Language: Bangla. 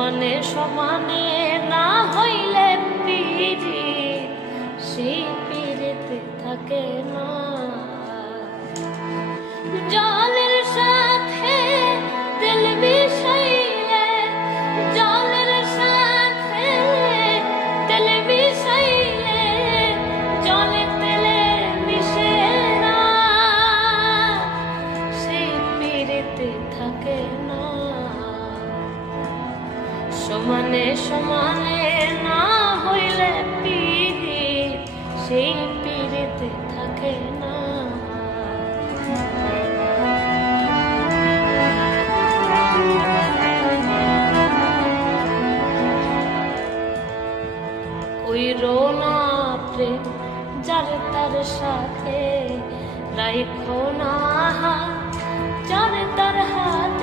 সমানে সমানে না হইলে পীড়িত সেই পীড়িত থাকে না। জলের সাথে তেল মিশাইলে, জলের সাথে তেল মিশাইলে জলে তেলে মিশে না, সেই পীড়িত থাকে না। সমানে সমানে না হইলে পীড়িত সেই পীড়িত থাকে না। কইরো না প্রেম যার তার সাথে, রাইখো না যার তার হাত